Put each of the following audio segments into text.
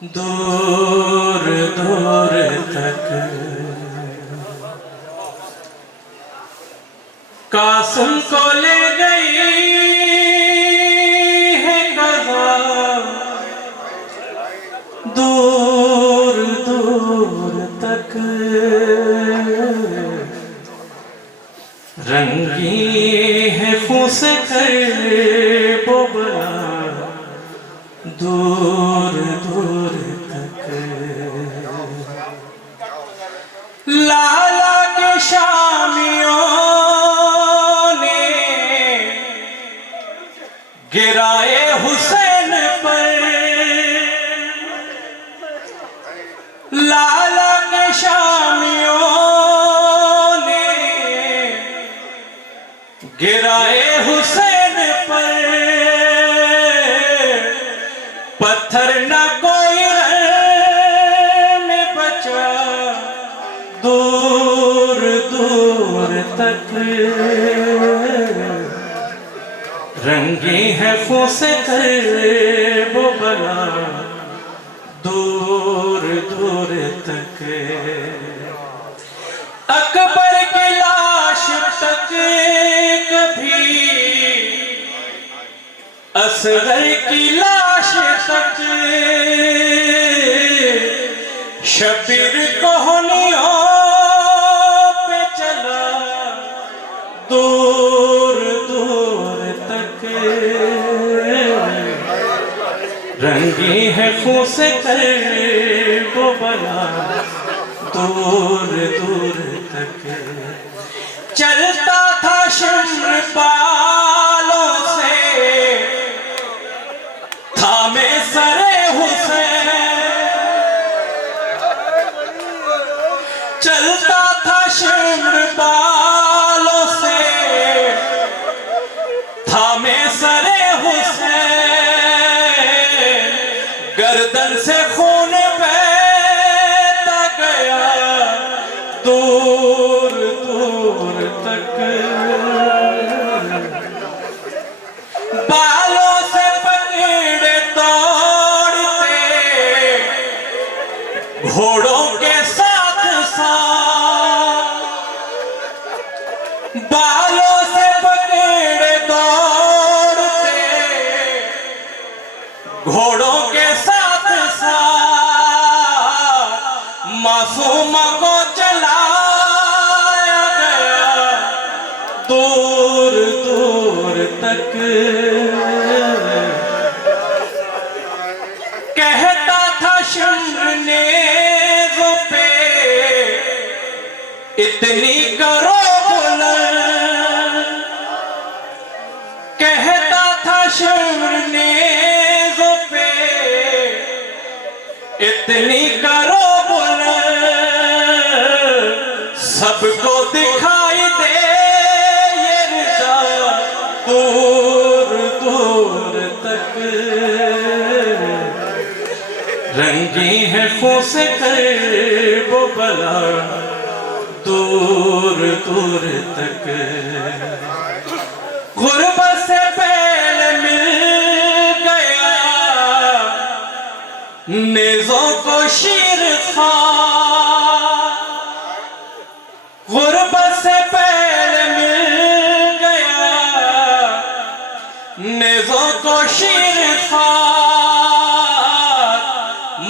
दूर दूर तक कासिम को ले गई है कहाँ, दूर दूर तक रंगी है खून से कर बोबला, दूर दूर तक लाला के शामियों ने गिराए हुसैन पर, लाला के शामियों ने गिराए हुसैन पर, पत्थर न कोई में बचा, दूर दूर तक रंगी है खून से कर वो बला, दूर दूर तक अकबर की लाश तक कभी, असगर की लाश तक शबीर कोहनियों पे चला, दूर दूर तक रंगी है खून से कर वो बला, दूर दूर तक चलता था शम्र बालों से थामे सरे हुसैन, चलता था शम्र बालों से थामे सरे हुसैन, गर्दन से खून बहता गया, दूर दूर तक बालों से पकड़े दौड़ते घोड़ों के साथ साथ, बालों से पकड़े दौड़ते घोड़ों के साथ साथ, मासूमा को चलाया गया, दूर दूर तक कहता था शम्र नेज़ों पे इतनी करो बुलंद, कहता था शम्र नेज़ों पे इतनी करो बुलंद, सबको दिखाई दे ये रिजा, दूर दूर तक रंगी है खून से कर वो बला, दूर दूर तक गुर्बत से पहले मिल गया नेज़ों को शीर खां, गुर्बत से पहले मिल गया नेज़ों को शीर खां,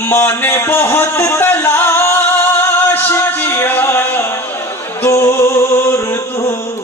माँ ने बहुत तलाश किया, दूर दूर